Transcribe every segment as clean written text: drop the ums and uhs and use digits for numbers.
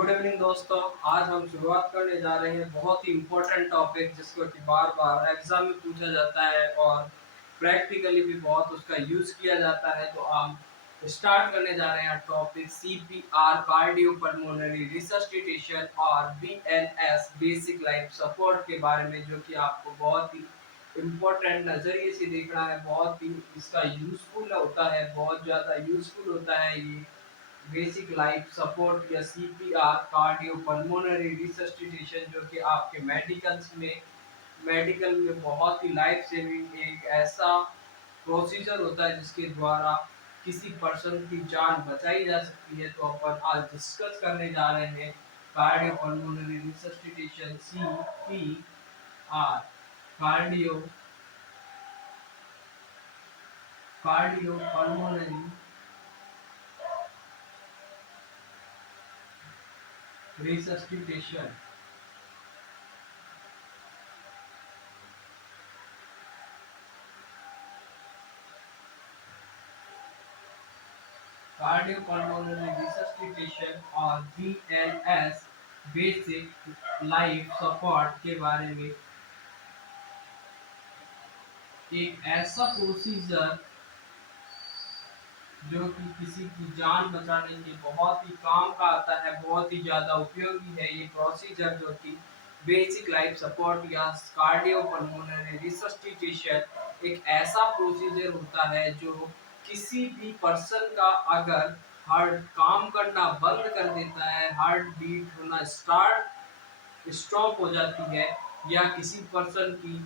Good evening दोस्तों। आज हम शुरुआत करने जा रहे हैं बहुत ही इम्पोर्टेंट टॉपिक जिसको कि बार बार एग्जाम में पूछा जाता है और प्रैक्टिकली भी बहुत उसका यूज़ किया जाता है। तो हम स्टार्ट करने जा रहे हैं टॉपिक CPR कार्डियोपल्मोनरी रिसस्टिटेशन और BLS बेसिक लाइफ सपोर्ट के बारे में, जो कि आपको बहुत ही इम्पोर्टेंट नज़रिए से देखना है। बहुत ही इसका यूज़फुल होता है, बहुत ज़्यादा यूज़फुल होता है ये बेसिक लाइफ सपोर्ट या CPR कार्डियोपल्मोनरी रिसस्टिटेशन, जो कि आपके मेडिकल में बहुत ही लाइफ सेविंग एक ऐसा प्रोसीजर होता है जिसके द्वारा किसी पर्सन की जान बचाई जा सकती है। तो अपन आज डिस्कस करने जा रहे हैं cardiopulmonary resuscitation CPR cardio cardiopulmonary resuscitation. Cardiopulmonary resuscitation और BLS बेसिक लाइफ सपोर्ट के बारे में एक ऐसा प्रोसीजर जो कि किसी की जान बचाने के बहुत ही काम का आता है, बहुत ही ज़्यादा उपयोगी है ये प्रोसीजर, जो कि बेसिक लाइफ सपोर्ट या कार्डियोपल्मोनरी रिसस्टिटेशन एक ऐसा प्रोसीजर होता है जो किसी भी पर्सन का अगर हार्ट काम करना बंद कर देता है, हार्ट बीट होना स्टॉप हो जाती है, या किसी पर्सन की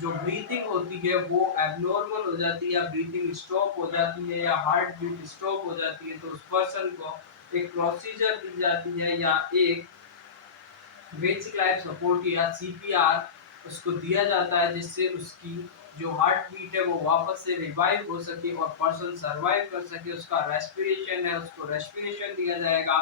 जो ब्रीथिंग होती है वो एबनॉर्मल हो जाती है, या ब्रीथिंग स्टॉप हो जाती है, या हार्ट बीट स्टॉप हो जाती है, तो उस पर्सन को एक प्रोसीजर दी जाती है या एक बेसिक लाइफ सपोर्ट या CPR उसको दिया जाता है, जिससे उसकी जो हार्ट बीट है वो वापस से रिवाइव हो सके और पर्सन सरवाइव कर सके। उसका रेस्पिरेशन है, उसको रेस्पिरेशन दिया जाएगा।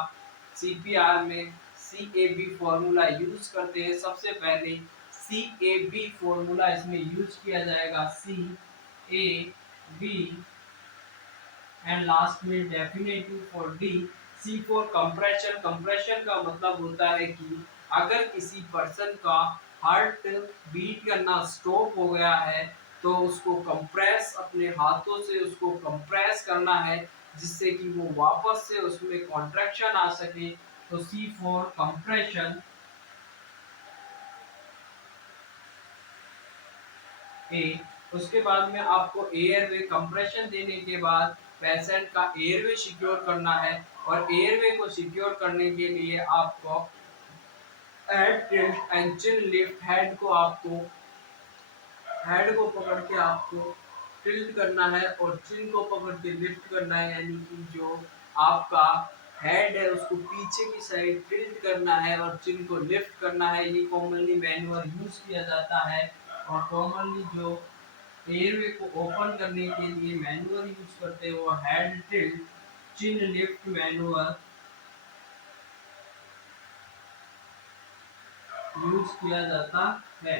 CPR में CAB फॉर्मूला यूज करते हैं। सबसे पहले CAB फॉर्मूला इसमें यूज किया जाएगा, CAB, एंड लास्ट में definitive for D। C for compression. Compression का मतलब होता है कि अगर किसी पर्सन का हार्ट बीट करना स्टॉप हो गया है तो उसको कंप्रेस, अपने हाथों से उसको कंप्रेस करना है, जिससे कि वो वापस से उसमें कॉन्ट्रैक्शन आ सके। तो C फॉर कंप्रेशन। ए, उसके बाद में आपको एयरवे कंप्रेशन देने के बाद पेशेंट का एयरवे सिक्योर करना है, और एयरवे को सिक्योर करने के लिए आपको head tilt and chin lift, head को पकड़ के आपको टिल्ट करना है और चिन को पकड़ के लिफ्ट करना है, यानी कि जो आपका हेड है उसको पीछे की साइड टिल्ट करना है और चिन को लिफ्ट करना है। ये कॉमनली मैनुअल यूज किया जाता है, और कॉमनली जो एयरवे को ओपन करने के लिए मैनुअल यूज करते हैं वो हेड टिल्ट चिन लिफ्ट मैनुअल यूज किया जाता है।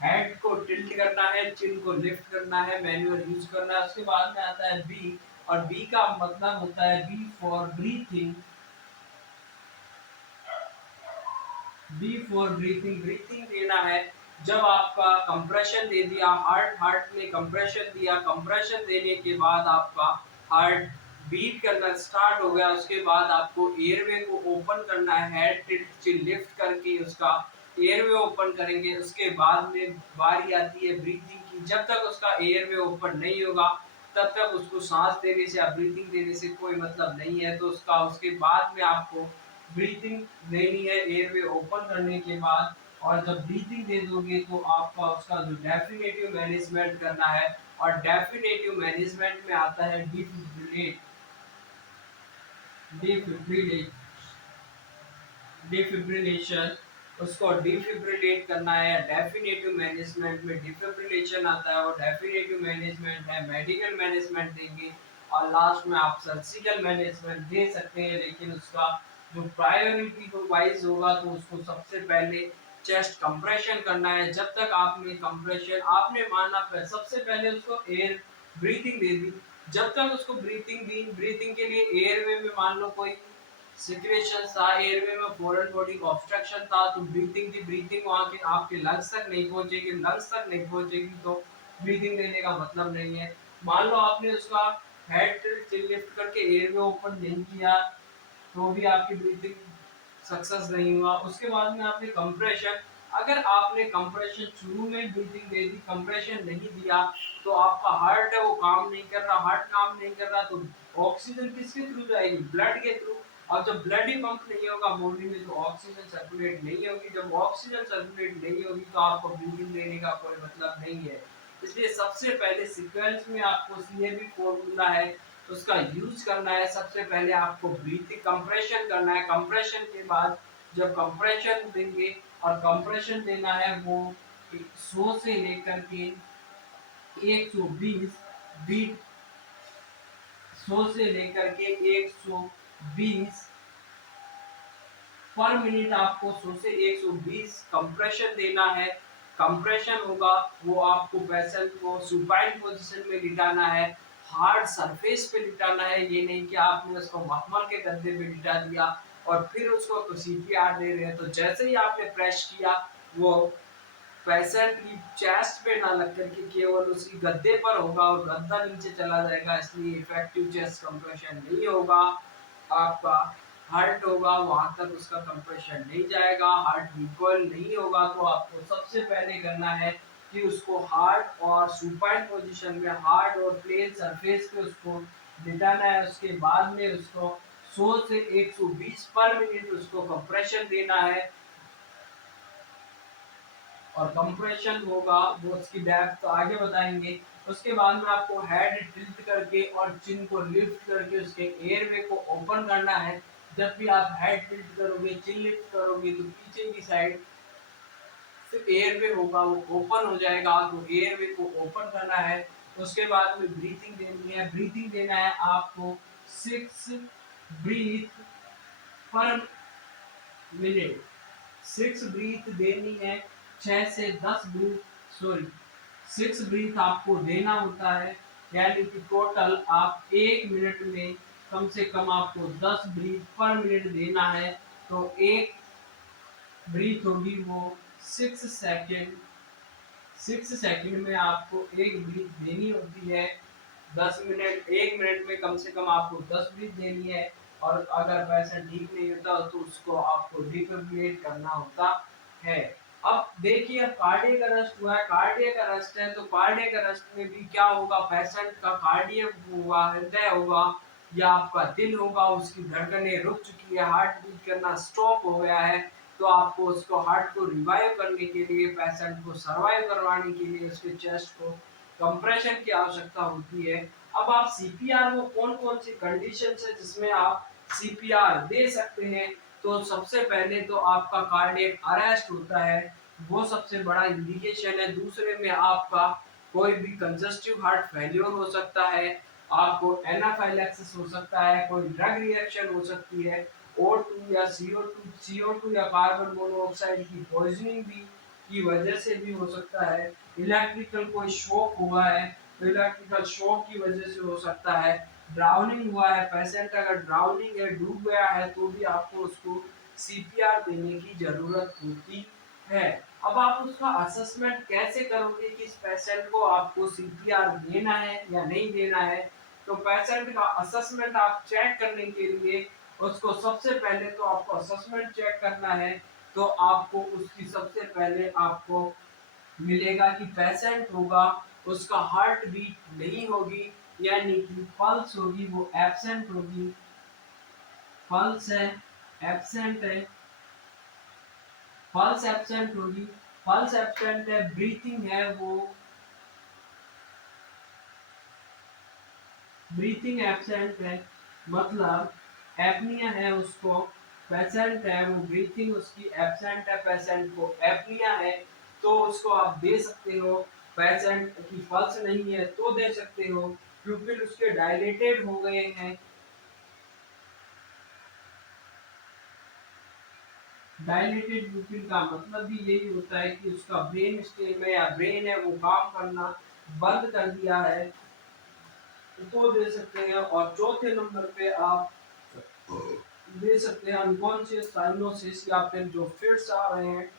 हेड को टिल्ट करना है, चिन को लिफ्ट करना है, मैनुअल यूज करना है। उसके बाद में आता है बी, और बी का मतलब होता है B for breathing. B for breathing, breathing देना है। जब आपका कंप्रेशन दे दिया, हार्ट में कंप्रेशन दिया, कंप्रेशन देने के बाद आपका हार्ट बीट करना स्टार्ट हो गया, उसके बाद आपको एयरवे को ओपन करना है, हेड टिल्ट चिन लिफ्ट करके उसका एयरवे ओपन करेंगे। उसके बाद में बारी आती है ब्रीथिंग की। जब तक उसका एयरवे ओपन नहीं होगा तब तक उसको सांस देने से या ब्रीथिंग देने से कोई मतलब नहीं है। तो उसके बाद में आपको ब्रीथिंग देनी है एयरवे ओपन करने के बाद, और जब ब्रीथिंग दे दोगे तो आपका उसका जो डेफिनेटिव मैनेजमेंट करना है, और डेफिनेटिव मैनेजमेंट में आता है डिफिब्रिलेट डिफिब्रिलेशन। उसको डिफिब्रिलेट करना है। डेफिनेटिव मैनेजमेंट में डिफिब्रिलेशन आता है, और डेफिनेटिव मैनेजमेंट है मेडिकल मैनेजमेंट देंगे, और लास्ट में आप सर्जिकल मैनेजमेंट दे सकते हैं, लेकिन उसका जो प्रायोरिटी वाइज होगा तो उसको सबसे पहले चेस्ट कंप्रेशन करना है। जब तक आपने कंप्रेशन आपने माना सबसे पहले उसको एयर ब्रीथिंग दे दी, जब तक उसको ब्रीथिंग दी, ब्रीथिंग के लिए एयरवे में मान लो कोई सिक्रेशन था, एयरवे में फॉरेन बॉडी ऑब्स्ट्रक्शन था, तो ब्रीथिंग थी, ब्रीथिंग वहाँ के आपके लंग्स तक नहीं पहुँचेगी, लंग्स तक नहीं पहुँचेगी तो ब्रीथिंग लेने का मतलब नहीं है। मान लो आपने उसका हेड चिल लिफ्ट करके एयरवे ओपन नहीं किया तो भी आपकी ब्रीथिंग सक्सेस नहीं हुआ। उसके बाद में आपने कंप्रेशन, अगर आपने कंप्रेशन शुरू में ब्रीथिंग दे दी, कंप्रेशन नहीं दिया तो आपका हार्ट है वो काम नहीं कर रहा, हार्ट काम नहीं कर रहा तो ऑक्सीजन किसके थ्रू जाएगी? ब्लड के थ्रू। और जब ब्लड ही पंप नहीं होगा बॉडी में तो ऑक्सीजन सर्कुलेट नहीं होगी, जब ऑक्सीजन सर्कुलेट नहीं होगी तो आपको ब्रीथिंग लेने का कोई मतलब नहीं है। इसलिए सबसे पहले सीक्वेंस में आपको सीएबी फॉर्मूला है उसका यूज करना है। सबसे पहले आपको ब्रीथिंग कंप्रेशन करना है, कंप्रेशन के बाद जब कंप्रेशन देंगे और कंप्रेशन देना है वो 100 से लेकर के 120 बीट, 100 से लेकर के 120 पर मिनट आपको 100 से 120 कंप्रेशन देना है। कंप्रेशन होगा वो आपको पेशेंट को सुपाइन पोजीशन में लिटाना है, हार्ड सरफेस पे लिटाना है। ये नहीं कि आपने उसको मखमल के गद्दे पे लिटा दिया और फिर उसको सीपीआर दे रहे हैं। तो जैसे ही आपने प्रेस किया वो पेशेंट की चेस्ट पे ना लग करके केवल उसकी गद्दे पर होगा और गद्दा नीचे चला जाएगा, इसलिए इफेक्टिव चेस्ट कंप्रेशन नहीं होगा। आपका हार्ट होगा वहां तक उसका कंप्रेशन नहीं जाएगा, हार्ट रिकॉइल नहीं होगा। तो आपको सबसे पहले करना है कि उसको हार्ड और सुपाइन पोजीशन में, हार्ड और प्लेन सरफेस पे उसको लिटाना है। उसके बाद में उसको 100 से 120 पर मिनट उसको कंप्रेशन देना है और कंप्रेशन होगा वो उसकी डेप्थ तो आगे बताएंगे। उसके बाद में आपको हेड टिल्ट करके और चिन को लिफ्ट करके उसके एयरवे को ओपन करना है। जब भी आप हेड टिल्ट करोगे, चिन लिफ्ट करोगे तो पीछे की साइड से एयरवे होगा वो ओपन हो जाएगा, तो एयरवे को ओपन करना है। उसके बाद में ब्रीथिंग देनी है, ब्रीथिंग देना है आपको 6 ब्रीथ पर मिनट, 6 ब्रीथ देनी है, 6 से 10 ब्रीथ, सॉरी 6 ब्रीथ आपको देना होता है। यानी कि टोटल आप 1 मिनट में कम से कम आपको 10 ब्रीथ पर मिनट देना है। तो एक ब्रीथ होगी वो 6 सेकेंड, 6 सेकेंड में आपको एक ब्रीथ देनी होती है। 10 मिनट, 1 मिनट में कम से कम आपको 10 ब्रीथ देनी है। और अगर पेशेंट ठीक नहीं होता तो उसको आपको डिफिब्रिलेट करना होता है। अब देखिए कार्डियक अरेस्ट हुआ है, कार्डियक अरेस्ट है तो कार्डियक अरेस्ट में भी क्या होगा? पेशेंट का कार्डियक होगा, हृदय होगा या आपका दिल होगा, उसकी धड़कनें रुक चुकी है, हार्ट बीट करना स्टॉप हो गया है। तो आपको उसको हार्ट को रिवाइव करने के लिए, पेशेंट को सर्वाइव करवाने के लिए उसके चेस्ट को कंप्रेशन की आवश्यकता होती है। अब आप सीपीआर को कौन कौन सी कंडीशन है जिसमें आप सीपीआर दे सकते हैं? तो सबसे पहले तो आपका कार्डियक अरेस्ट होता है, वो सबसे बड़ा इंडिकेशन है। दूसरे में आपका कोई भी कंजस्टिव हार्ट फेल्योर हो सकता है, आपको एनाफाइलैक्सिस हो सकता है, कोई ड्रग रिएक्शन हो सकती है, O2 या CO2 या कार्बन मोनोऑक्साइड की पॉइजनिंग भी की वजह से भी हो सकता है, इलेक्ट्रिकल कोई शॉक हुआ है तो इलेक्ट्रिकल शॉक की वजह से हो सकता है, ड्राउनिंग हुआ है, पेशेंट अगर ड्राउनिंग है, डूब गया है तो भी आपको उसको सीपीआर देने की जरूरत होती है। अब आप उसका असेसमेंट कैसे करोगे कि इस पेशेंट को आपको सीपीआर देना है या नहीं देना है? तो पेशेंट का असेसमेंट आप चेक करने के लिए उसको सबसे पहले तो आपको असेसमेंट चेक करना है। तो आपको उसकी सबसे पहले आपको मिलेगा कि पेशेंट होगा उसका हार्ट बीट नहीं होगी, यानी कि पल्स होगी वो एब्सेंट होगी, पल्स है एब्सेंट है, पल्स एब्सेंट होगी, पल्स एब्सेंट है, ब्रीथिंग है वो ब्रीथिंग एब्सेंट है, मतलब एपनिया है उसको, पेशेंट है वो ब्रीथिंग उसकी एब्सेंट है, पेशेंट को एपनिया है तो उसको आप दे सकते हो। पेशेंट की पल्स नहीं है तो दे सकते हो, प्यूपिल उसके डायलेटेड हो गए हैं। डायलेटेड प्यूपिल का मतलब भी यही होता है कि उसका ब्रेन स्टेम है या ब्रेन है वो काम करना बंद कर दिया है तो दे सकते हैं। और चौथे नंबर पे आप दे सकते हैं, अनकॉन्शियस साइनोसिस या फिर जो फिट्स आ रहे हैं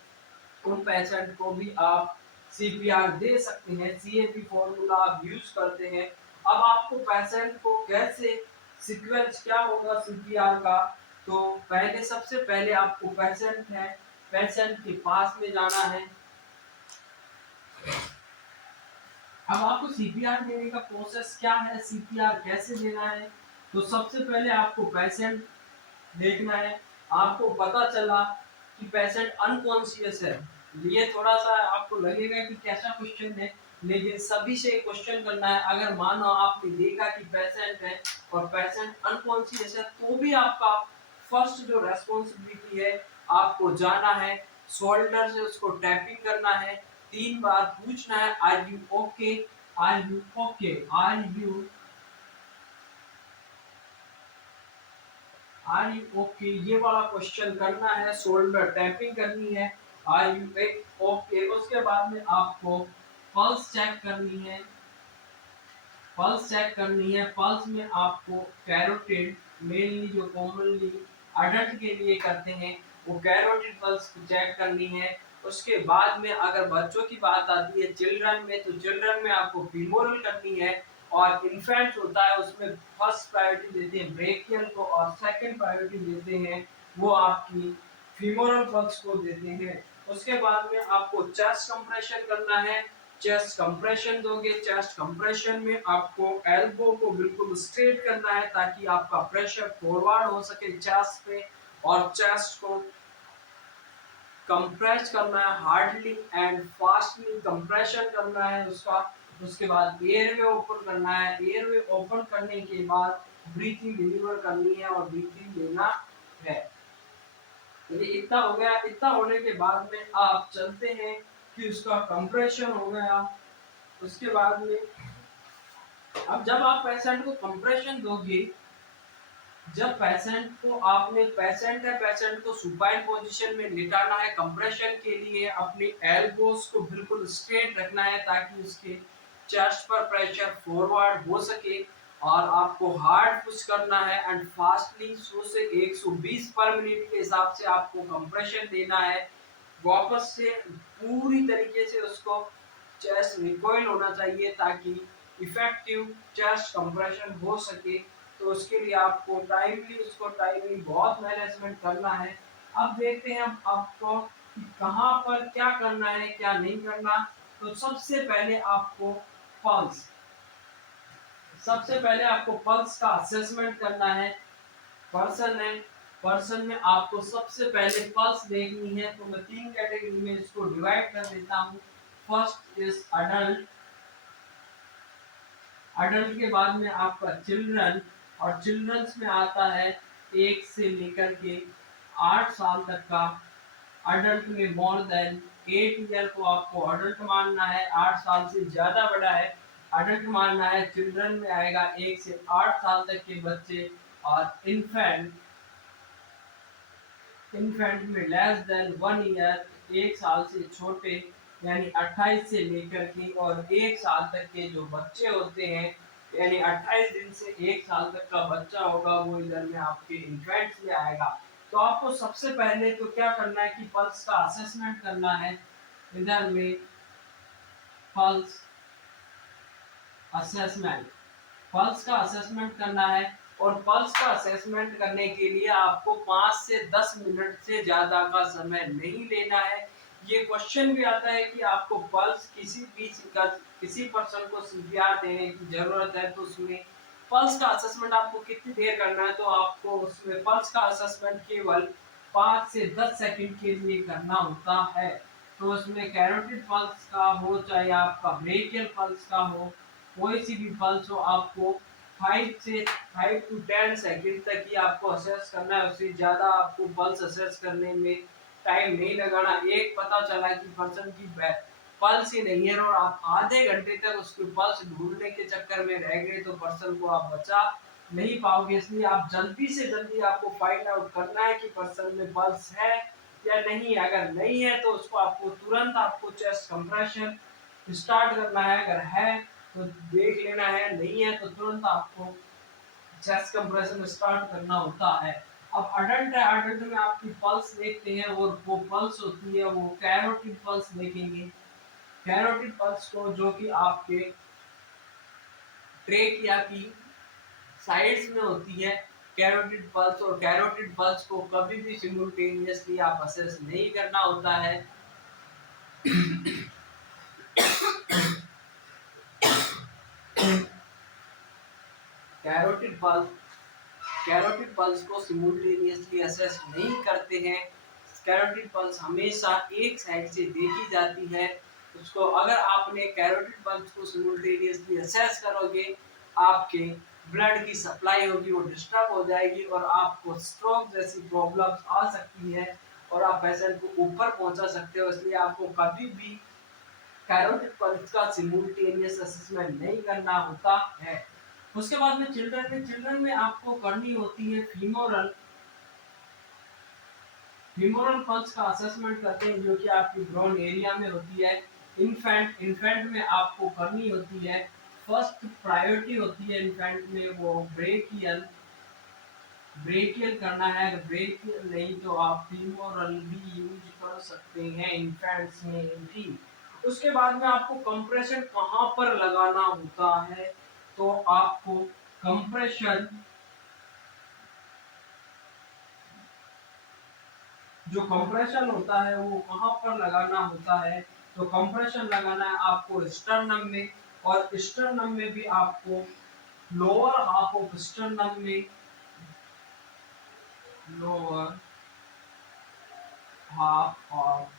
उन पेशेंट को भी आप सीपीआर दे सकते हैं। सीएपी फॉर्मूला आप यूज करते हैं। अब आपको पेशेंट को कैसे सीक्वेंस क्या होगा सीपीआर का, तो पहले सबसे पहले आपको पेशेंट के पास में जाना है। अब आपको सीपीआर देने का प्रोसेस क्या है, सीपीआर कैसे देना है, तो सबसे पहले आपको पेशेंट देखना है। आपको पता चला कि पेशेंट अनकॉन्शियस है, ये थोड़ा सा आपको लगेगा कि कैसा क्वेश्चन है, लेकिन सभी से क्वेश्चन करना है। अगर मानो आपने देखा कि पेशेंट है और पेशेंट अनकॉन्शियस है, तो भी आपका फर्स्ट जो रेस्पॉन्सिबिलिटी है, आपको जाना है शोल्डर से उसको टैपिंग करना है, 3 बार पूछना है are you okay, are you okay, are you okay, ये वाला क्वेश्चन करना है, शोल्डर टैपिंग करनी है, आर यू ओके। उसके बाद में आपको पल्स चेक करनी है, पल्स में आपको कैरोटिड, मेनली जो कॉमनली अडल्ट के लिए करते हैं वो कैरोटिड पल्स चेक करनी है। उसके बाद में अगर बच्चों की बात आती है चिल्ड्रन में, तो चिल्ड्रन में आपको फीमोरल करनी है, और इन्फेंट होता है उसमें फर्स्ट प्रायोरिटी देते हैं ब्रेकियल को, और सेकंड प्रायोरिटी देते हैं वो आपकी फीमोरल पल्स को देते हैं। उसके बाद में आपको चेस्ट कंप्रेशन करना है, चेस्ट कंप्रेशन दोगे, चेस्ट कंप्रेशन में आपको एल्बो को बिल्कुल स्ट्रेट करना है ताकि आपका प्रेशर फॉरवर्ड हो सके चेस्ट पे, और चेस्ट को कंप्रेस करना है, हार्डली एंड फास्टली कंप्रेशन करना है उसका। उसके बाद एयरवे ओपन करना है, एयरवे ओपन करने के बाद ब्रीथिंग डिलीवर करनी है और ब्रीथिंग लेना है। ये इतना हो गया। इतना होने के बाद में आप चलते हैं कि उसका कंप्रेशन हो गया। उसके बाद में अब जब आप पेशेंट को कंप्रेशन दोगे, जब पेशेंट को आपने पेशेंट को सुपाइन पोजीशन में लिटाना है कंप्रेशन के लिए, अपनी एल्बोस को बिल्कुल स्ट्रेट रखना है ताकि उसके चेस्ट पर प्रेशर फॉरवर्ड हो सके, और आपको हार्ड पुश करना है एंड फास्टली 100 से 120 पर मिनट के हिसाब से आपको कंप्रेशन देना है। वापस से पूरी तरीके से उसको चेस्ट रिकॉइल होना चाहिए ताकि इफेक्टिव चेस्ट कंप्रेशन हो सके। तो उसके लिए आपको टाइमली बहुत मैनेजमेंट करना है। अब देखते हैं हम आपको कि कहाँ पर क्या करना है क्या नहीं करना। तो पल्स सबसे पहले आपको पल्स का असेसमेंट करना है। पर्सन है, पर्सन में आपको सबसे पहले पल्स देखनी है, तो मैं 3 कैटेगरी में इसको डिवाइड कर देता हूँ। फर्स्ट इज अडल्ट, अडल्ट के बाद में आपका चिल्ड्रन, और चिल्ड्रंस में आता है 1 से लेकर के 8 साल तक का। अडल्ट में मोर देन 8 ईयर को आपको अडल्ट मानना है, 8 साल से ज्यादा बड़ा है अडल्ट मानना है। चिल्ड्रन में आएगा 1 से 8 साल तक के बच्चे, और इन्फेंट में लेस देन 1 ईयर, 1 साल से छोटे, यानी 28 से लेकर के और 1 साल तक के जो बच्चे होते हैं, यानी 28 दिन से 1 साल तक का बच्चा होगा, वो इधर में आपके इन्फेंट्स में आएगा। तो आपको सबसे पहले तो क्या करना है कि पल्स का असेसमेंट करना है। इधर में पल्स असेसमेंट, पल्स का असेसमेंट करना है, और पल्स का असेसमेंट करने के लिए आपको 5 से 10 मिनट से ज़्यादा का समय नहीं लेना है। ये क्वेश्चन भी आता है कि आपको पल्स किसी पर्सन को सीपीआर देने की ज़रूरत है, तो उसमें पल्स का असेसमेंट आपको कितनी देर करना है, तो आपको उसमें पल्स का असेसमेंट केवल 5 से 10 सेकंड के लिए करना होता है। तो उसमें कैरोटिड पल्स का हो चाहे आपका ब्रेकियल पल्स का हो, कोई सी भी पल्स हो, आपको 5 टू 10 सेकंड तक ही आपको असेस करना है। उससे ज़्यादा आपको पल्स असेस करने में टाइम नहीं लगाना। एक पता चला कि पर्सन की पल्स ही नहीं है और आप आधे घंटे तक उसकी पल्स ढूंढने के चक्कर में रह गए, तो पर्सन को आप बचा नहीं पाओगे। इसलिए आप जल्दी से जल्दी आपको फाइंड आउट करना है कि पर्सन में पल्स है या नहीं है। अगर नहीं है तो उसको आपको तुरंत आपको चेस्ट कंप्रेशन स्टार्ट करना है, अगर है तो देख लेना है, नहीं है तो तुरंत आपको चेस्ट कंप्रेशन स्टार्ट करना होता है। अब अडल्ट है, अडल्ट में आपकी पल्स देखते हैं और वो पल्स होती है वो कैरोटिड पल्स देखेंगे। कैरोटिड पल्स को जो कि आपके ट्रेकिया की साइड्स में होती है कैरोटिड पल्स, और कैरोटिड पल्स को कभी भी सिमुलटेनियसली आप असेस नहीं करना होता है। कैरोटिड पल्स कैरोटिड पल्स को सिमुलटेनियसली असेस नहीं करते हैं। कैरोटिड पल्स हमेशा एक साइड से देखी जाती है। उसको अगर आपने कैरोटिड पल्स को सिमुलटेनियसली असेस करोगे, आपके ब्लड की सप्लाई होगी वो डिस्टर्ब हो जाएगी और आपको स्ट्रोक जैसी प्रॉब्लम्स आ सकती है और आप पेशेंट को ऊपर पहुंचा सकते हो। इसलिए आपको कभी भी कैरोटिड पल्स का सिमुलटेनियस असेसमेंट नहीं करना होता है। उसके बाद में चिल्ड्रन में आपको करनी होती है फीमोरल पल्स का असेसमेंट करते हैं जो कि आपकी ब्रोन एरिया में होती है। इन्फेंट में आपको करनी होती है, फर्स्ट प्रायोरिटी होती है इन्फेंट में वो ब्रेकियल करना है। अगर ब्रेकियल नहीं तो आप फीमोरल भी यूज कर सकते हैं इन्फेंट्स में भी। उसके बाद में आपको कंप्रेशन कहाँ पर लगाना होता है, तो आपको कंप्रेशन जो कंप्रेशन होता है वो कहाँ पर लगाना होता है, तो कंप्रेशन लगाना है आपको स्टर्नम में, और स्टर्नम में भी आपको लोअर हाफ ऑफ स्टर्नम में, lower half of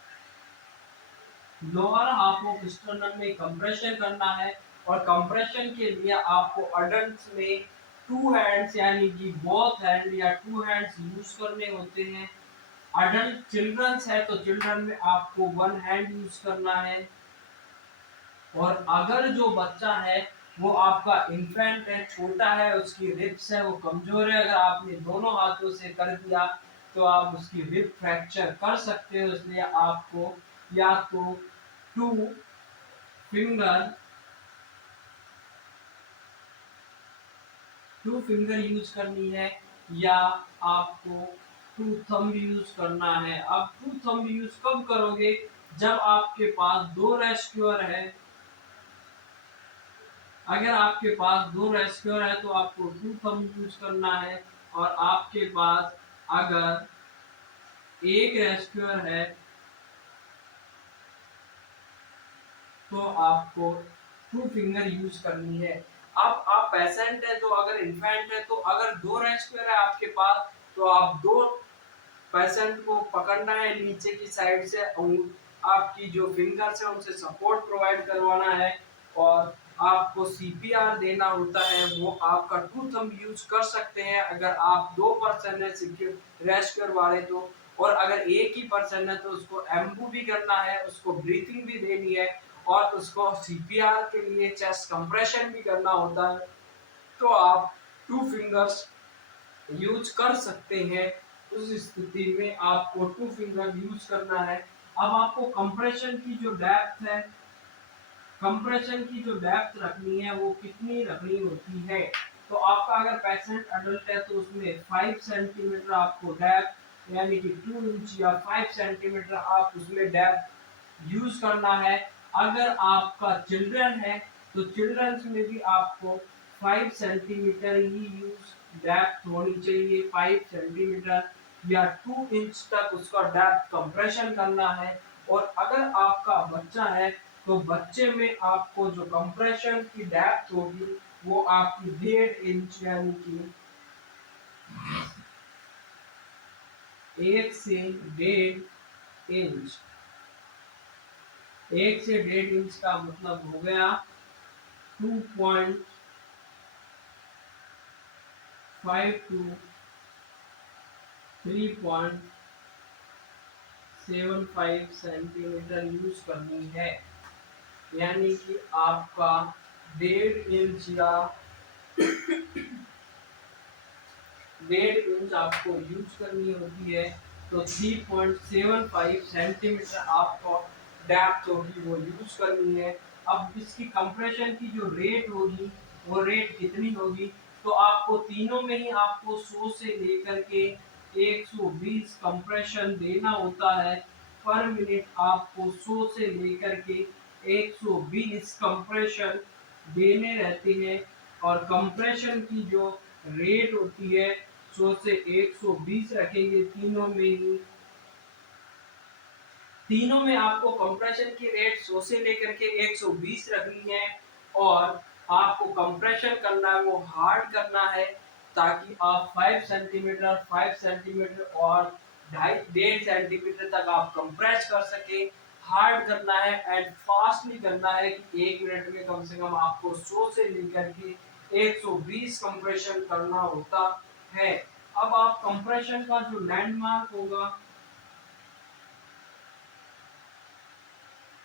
lower half of sternum में कंप्रेशन करना है। और कंप्रेशन के लिए आपको अडल्ट्स में टू हैंड्स यानी कि बोथ हैंड या टू हैंड्स यूज करने होते हैं। अडल्ट चिल्ड्रंस है तो चिल्ड्रन में आपको वन हैंड यूज करना है। और अगर जो बच्चा है वो आपका इन्फेंट है, छोटा है, उसकी रिप्स है वो कमजोर है, अगर आपने दोनों हाथों से कर दिया तो आप उसकी रिप फ्रैक्चर कर सकते हो। इसलिए आपको या तो two finger two finger use करनी है या आपको टू थंब यूज करना है। अब टू थंब यूज कब करोगे, जब आपके पास दो रेस्क्यूअर है। अगर आपके पास दो रेस्क्यूअर है तो आपको टू थंब यूज करना है, और आपके पास अगर एक रेस्क्यूअर है तो आपको टू फिंगर यूज करनी है। अब आप पेशेंट है तो अगर इन्फेंट है तो अगर दो रेस्क्यूअर है आपके पास तो आप दो पेशेंट को पकड़ना है नीचे की साइड से, आपकी जो फिंगर्स है उनसे सपोर्ट प्रोवाइड करवाना है, और आपको सीपीआर देना होता है। वो आपका टू थंब यूज कर सकते हैं अगर आप दो पर्सन है रेस्क्यूअर वाले तो, और अगर एक ही पर्सन है तो उसको एम्बू भी करना है, उसको ब्रीथिंग भी देनी है, और उसको सीपीआर के लिए चेस्ट कंप्रेशन भी करना होता है। तो आप टू फिंगर्स यूज कर सकते हैं। उस स्थिति में आपको टू फिंगर यूज करना है। अब आपको कंप्रेशन की जो डेप्थ रखनी है वो कितनी रखनी होती है, तो आपका अगर पेशेंट अडल्ट है तो उसमें 5 सेंटीमीटर आपको डेप्थ यानी कि 2 इंच या 5 सेंटीमीटर आप उसमें डेप्थ यूज करना है। अगर आपका चिल्ड्रन है तो चिल्ड्रंस में भी आपको 5 सेंटीमीटर ही यूज डेप्थ होनी चाहिए, 5 सेंटीमीटर या 2 इंच तक उसका डेप्थ कंप्रेशन करना है। और अगर आपका बच्चा है तो बच्चे में आपको जो कंप्रेशन की डेप्थ होगी वो आपकी 1.5 इंच यानी कि 1 से 1.5 इंच। 1 से 1.5 इंच का मतलब हो गया 2.5 टू 3.75 सेंटीमीटर यूज करनी है। यानी कि आपका 1.5 इंच या 1.5 इंच आपको यूज करनी होती है, तो 3.75 सेंटीमीटर आपको डेप्थ होगी वो यूज करनी है। अब इसकी कंप्रेशन की जो रेट होगी वो रेट कितनी होगी, तो आपको तीनों में ही आपको 100 से लेकर के 120 कंप्रेशन देना होता है पर मिनट। आपको 100 से लेकर के 120 कंप्रेशन देने रहते हैं और कंप्रेशन की जो रेट होती है 100 से 120 रखेंगे तीनों में ही। तीनों में आपको कंप्रेशन की रेट 100 से लेकर के 120 रखनी है और आपको कंप्रेशन करना है वो हार्ड करना है ताकि आप 5 सेंटीमीटर 5 सेंटीमीटर और 1.5 सेंटीमीटर तक आप कंप्रेस कर सके। हार्ड करना है एंड फास्टली करना है कि 1 मिनट में कम से कम आपको 100 से लेकर के 120 कंप्रेशन करना होता है। अब आप कंप्रेशन का जो लैंडमार्क होगा,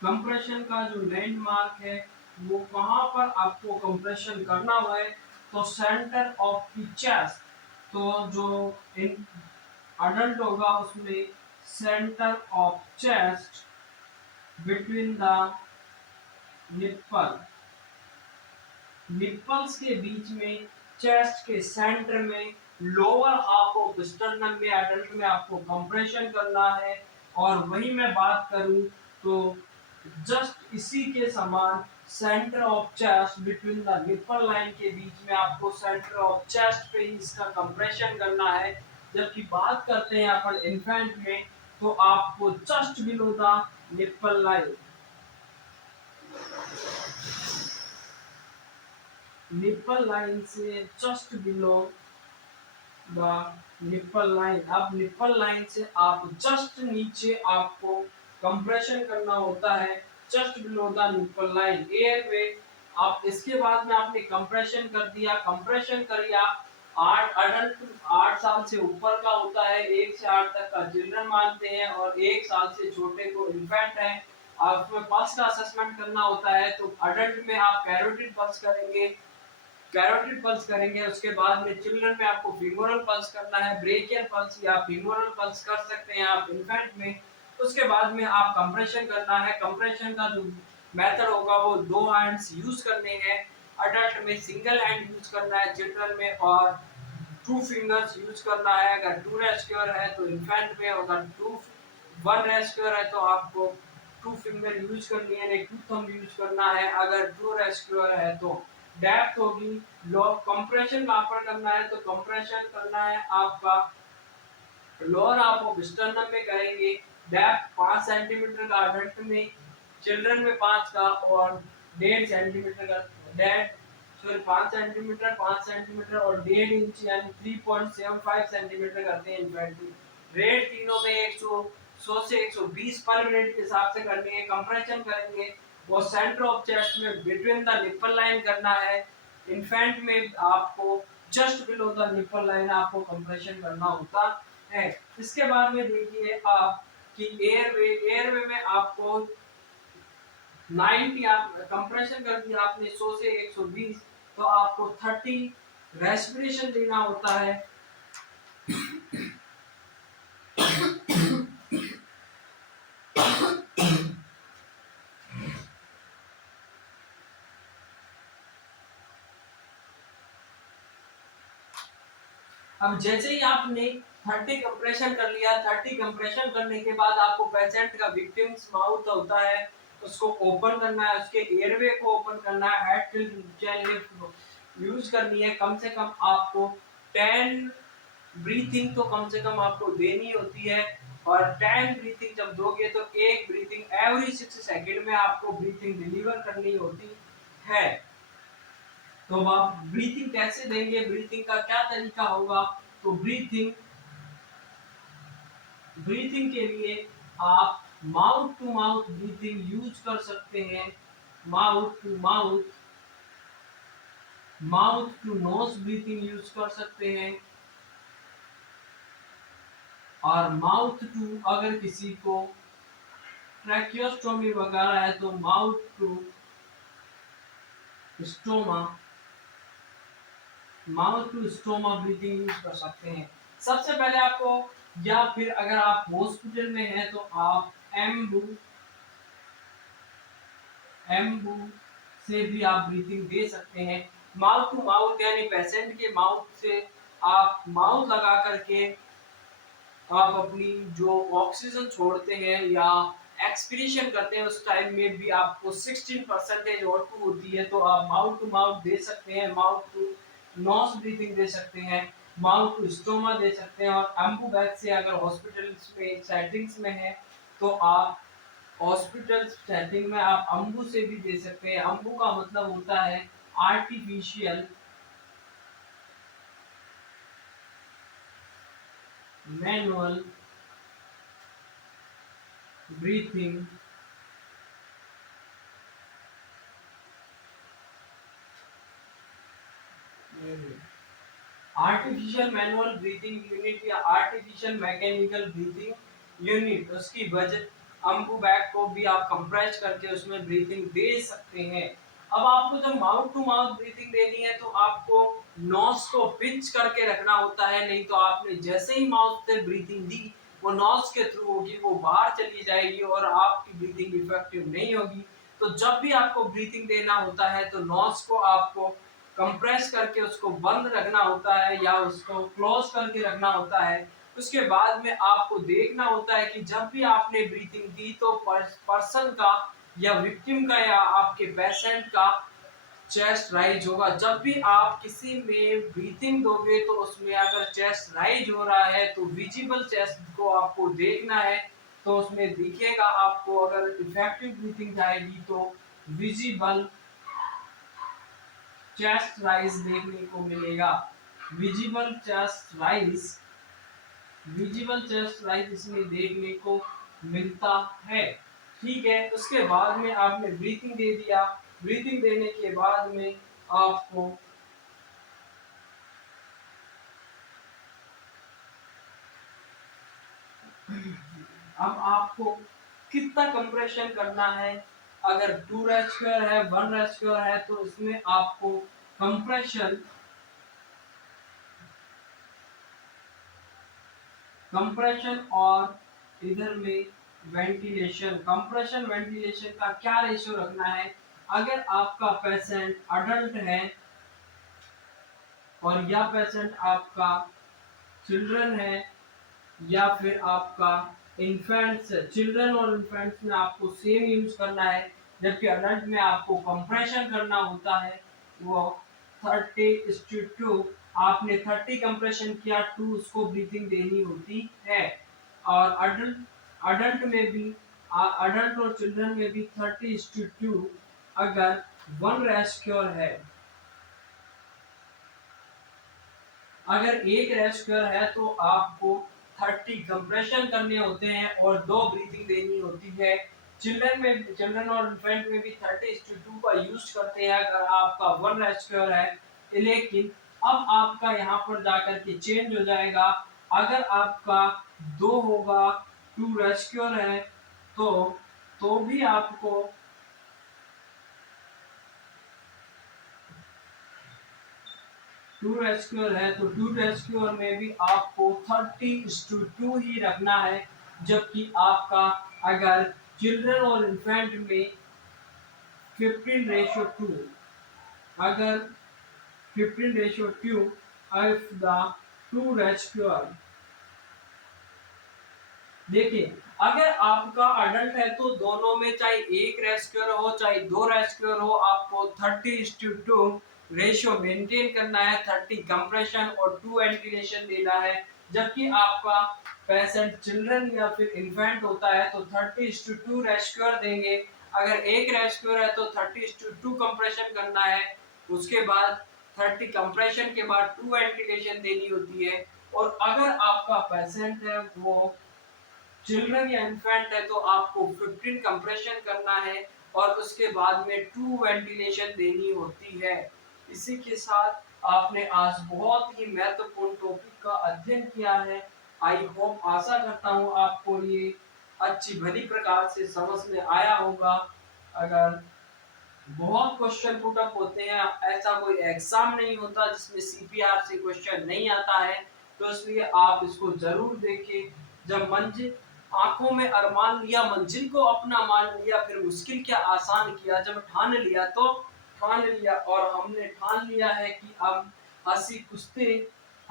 कंप्रेशन का जो लैंडमार्क है वो कहाँ पर आपको कंप्रेशन करना है, तो सेंटर ऑफ द चेस्ट। तो जो इन अडल्ट होगा उसमें centre of chest between the nipple, nipples के बीच में, चेस्ट के सेंटर में, लोअर हाफ ऑफ स्टर्नम में एडल्ट में आपको कंप्रेशन करना है। और वही मैं बात करूं तो जस्ट इसी के समान centre of chest between the nipple line के बीच में आपको सेंटर ऑफ चेस्ट पे ही इसका कंप्रेशन करना है। जबकि बात करते हैं अपन इन्फेंट में तो आपको just below the nipple line, nipple line से just below the nipple line. अब निप्पल लाइन से आप जस्ट नीचे आपको कंप्रेशन करना होता है just below the nipple line airway. आप इसके बाद में आपने कंप्रेशन कर दिया, कंप्रेशन करिया। 8 साल से ऊपर का होता है, 1 से 8 तक का चिल्ड्रन मानते हैं और 1 साल से छोटे को इन्फेंट है। आपको पल्स का असेसमेंट करना होता है तो अडल्ट में आप कैरोटिड पल्स करेंगे, कैरोटिड पल्स करेंगे। उसके बाद में चिल्ड्रन में आपको फीमोरल पल्स करना है, ब्रेकियल पल्स या फीमोरल पल्स कर सकते हैं आप इन्फेंट में। उसके बाद में आप कंप्रेशन करना है। कंप्रेशन का जो मेथड होगा वो 2 हैंड्स यूज करने हैं। अडल्ट में सिंगल हैंड यूज करना है, चिल्ड्रन में और 2 फिंगर्स यूज करना है। अगर 2 रेस्क्योर है तो इन्फेंट में, अगर 1 रेस्क्योर है तो आपको 2 फिंगर यूज करनी है, एक 2 थंब यूज करना है। अगर 2 रेस्क्योर है तो डेप्थ होगी। लो कंप्रेशन कहाँ पर करना है, तो कंप्रेशन करना है आपका लोअर हाफ ऑफ स्टर्नम में करेंगे। डेप्थ 5 सेंटीमीटर का अडल्ट में, चिल्ड्रन में 5 का और 1.5 सेंटीमीटर का, डेट सॉरी 5 सेंटीमीटर 5 सेंटीमीटर और 1.5 इंच यानी 3.75 सेंटीमीटर करते हैं इन्फेंट की। रेट तीनों में 100 से 120 पर मिनट के हिसाब से करनी है। कंप्रेशन करेंगे वो सेंटर ऑफ चेस्ट में बिटवीन द निप्पल लाइन करना है। इन्फेंट में आपको just below the nipple line आपको कंप्रेशन करना होता है। इसके बाद में देखिए आप कि एयरवे में आपको 90 आप कंप्रेशन कर दिया आपने 100 से 120 तो आपको 30 रेस्पिरेशन देना होता है। अब जैसे ही आपने 30 कंप्रेशन कर लिया, 30 कंप्रेशन करने के बाद आपको पेशेंट का विक्टिम्स माउथ होता है उसको ओपन करना है, उसके एयरवे को ओपन करना है, हेड टिल्ट लिफ्ट यूज करनी है। कम से कम आपको 10 ब्रीथिंग तो कम से कम आपको देनी होती है और 10 ब्रीथिंग जब दोगे तो एक ब्रीथिंग एवरी 6 सेकंड में आपको ब्रीथिंग डिलीवर करनी होती है। तो आप ब्रीथिंग कैसे देंगे, ब्रीथिंग का क्या तरीका होगा, तो ब्रीथिंग के लिए आप mouth to mouth breathing use कर सकते हैं। Mouth to mouth, mouth to nose breathing use कर सकते हैं और माउथ टू अगर किसी को ट्रैकियोस्टोमी वगैरह है तो mouth to stoma, mouth to stoma breathing use कर सकते हैं। सबसे पहले आपको, या फिर अगर आप हॉस्पिटल में हैं तो आप एम्बू से भी आप ब्रीथिंग दे सकते हैं। माउथ टू माउथ यानी पेशेंट के माउथ से आप माउथ लगा करके आप अपनी जो ऑक्सीजन छोड़ते हैं या एक्सपीरेशन करते हैं उस टाइम में भी आपको 16% O2 होती है, तो आप माउथ टू माउथ दे सकते हैं, माउथ टू नॉज ब्रीथिंग दे सकते हैं, माउथ टू स्टोमा दे सकते हैं। और एम्बू बैग से अगर हॉस्पिटल्स में सेटिंग्स में है तो आप हॉस्पिटल सेटिंग में आप अम्बू से भी दे सकते हैं। अम्बू का मतलब होता है artificial manual breathing artificial manual breathing unit या आर्टिफिशियल मैकेनिकल ब्रीथिंग यूनिट, उसकी वजह अम्बू बैग को भी आप कंप्रेस करके उसमें ब्रीथिंग दे सकते हैं। अब आपको जब माउथ टू माउथ ब्रीथिंग देनी है तो आपको नोज को पिंच करके रखना होता है, नहीं तो आपने जैसे ही माउथ से ब्रीथिंग दी वो नोज के थ्रू होगी, वो बाहर चली जाएगी और आपकी ब्रीथिंग इफेक्टिव नहीं होगी। तो जब भी आपको ब्रीथिंग देना होता है तो नोज को आपको कंप्रेस करके उसको बंद रखना होता है या उसको क्लोज करके रखना होता है। उसके बाद में आपको देखना होता है कि जब भी आपने ब्रीथिंग दी तो पर्सन का या विक्टिम का या आपके पेशेंट का चेस्ट राइज होगा। जब भी आप किसी में ब्रीथिंग दोगे तो उसमें अगर चेस्ट राइज हो रहा है तो विजिबल चेस्ट को आपको देखना है, तो उसमें दिखेगा आपको। अगर इफेक्टिव ब्रीथिंग जाएगी तो विजिबल चेस्ट राइज देखने को मिलेगा। Visible chest rise, visible chest rise इसमें देखने को मिलता है। ठीक है, उसके बाद में आपने ब्रीथिंग दे दिया। ब्रीथिंग देने के बाद में आपको अब आपको कितना कंप्रेशन करना है। अगर 2 रेस्क्यूअर है, 1 रेस्क्यूअर है तो इसमें आपको कंप्रेशन कंप्रेशन और इधर में वेंटिलेशन, कंप्रेशन वेंटिलेशन का क्या रेशियो रखना है। अगर आपका पेशेंट अडल्ट है और या पेशेंट आपका चिल्ड्रन है या फिर आपका इन्फेंट्स है, चिल्ड्रन और इन्फेंट्स में आपको सेम यूज करना है, जबकि अडल्ट में आपको कंप्रेशन करना होता है वो 30:2। आपने 30 कंप्रेशन किया, 2 उसको ब्रीथिंग देनी होती है। और अडल्ट अडल्ट में भी अडल्ट और चिल्ड्रन में भी 30:2। अगर 1 रेस्क्योर है, अगर एक रेस्क्योर है तो आपको 30 कंप्रेशन करने होते हैं और 2 ब्रीथिंग देनी होती है। चिल्ड्रन और इन्फेंट में भी 30:2 का यूज करते हैं अगर आपका 1 रेस्क्योर है। लेकिन अब आपका यहाँ पर जाकर के चेंज हो जाएगा। अगर आपका 2 होगा, 2 रेस्क्योर है तो भी आपको 2 रेस्क्यूअर है तो 2 रेस्क्यूअर में भी आपको 30:2 ही रखना है। जबकि आपका अगर चिल्ड्रन और इन्फेंट में 15:2, अगर 15:2 if the 2 रेस्क्यूअर, देखिए अगर आपका अडल्ट है तो दोनों में चाहे एक रेस्क्यूअर हो चाहे 2 रेस्क्यूअर हो, आपको 30:2 रेशियो मेंटेन करना है। 30 कंप्रेशन और 2 वेंटिलेशन देना है। जबकि आपका पेशेंट चिल्ड्रन या फिर इन्फेंट होता है तो 30:2 रेस्क्यूअर देंगे। अगर एक रेस्क्यूअर है तो 30:2 कंप्रेशन करना है, उसके बाद 30 कंप्रेशन के बाद 2 वेंटिलेशन देनी होती है। और अगर आपका पेशेंट है वो चिल्ड्रन या इन्फेंट है तो आपको 15 कंप्रेशन करना है और उसके बाद में 2 वेंटिलेशन देनी होती है। इसी के साथ आपने आज बहुत ही महत्वपूर्ण टॉपिक का अध्ययन किया है। आई होप, आशा करता हूँ आपको ये अच्छी भली प्रकार से समझ में आया होगा। अगर बहुत क्वेश्चन पुट अप होते हैं, ऐसा कोई एग्जाम नहीं होता जिसमें सीपीआर से क्वेश्चन नहीं आता है, तो इसलिए आप इसको जरूर देखें। जब मंजिल आंखों में अरमान लिया, मंजिल को अपना मान लिया, फिर मुश्किल क्या आसान किया, जब ठान लिया तो ठान लिया। और हमने ठान लिया है कि हम हंसी कुश्ते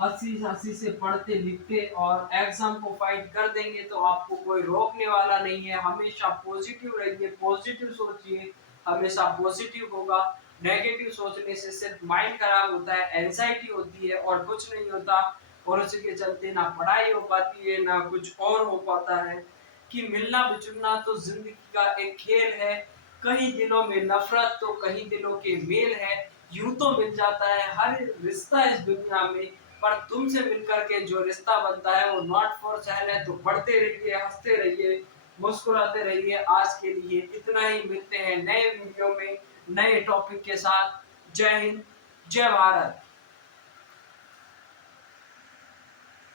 हँसी-हँसी से पढ़ते लिखते और एग्ज़ाम को फाइट कर देंगे तो आपको कोई रोकने वाला नहीं है। हमेशा पॉज़िटिव रहिए, पॉज़िटिव सोचिए, हमेशा पॉज़िटिव होगा। नेगेटिव सोचने से सिर्फ़ माइंड खराब होता है, एंग्ज़ायटी होती है और कुछ नहीं होता और उसी के चलते ना पढ़ाई हो पाती है, ना कुछ और हो पाता है। कि मिलना-विचुलना तो ज़िंदगी का एक खेल है। कहीं दिलों में नफ़रत तो कहीं दिलों के मेल है। यूँ तो मिल जाता है हर रिश्ता इस दुनिया में, पर तुमसे मिलकर के जो रिश्ता बनता है वो नॉट फॉर सेल है। तो पढ़ते रहिए, हँसते रहिए, मुस्कुराते रहिए। आज के लिए इतना ही, मिलते हैं नए वीडियो में, नए टॉपिक के साथ। जय हिंद, जय भारत।